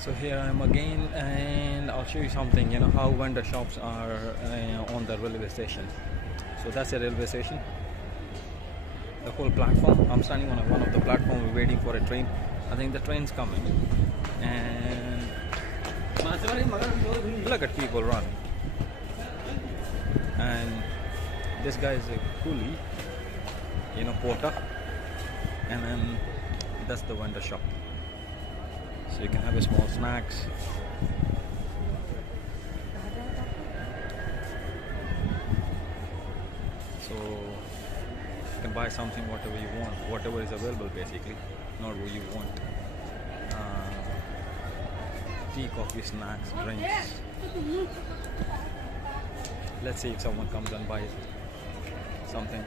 So here I am again, and I'll show you something, how vendor shops are on the railway station. So that's a railway station, the whole platform. I'm standing on one of the platforms waiting for a train. I think the train's coming, and look at people run. And this guy is a coolie, porter, and then that's the vendor shop. So you can have a small snacks. So you can buy something whatever you want, whatever is available basically, not what you want. Tea, coffee, snacks, drinks. Let's see if someone comes and buys something.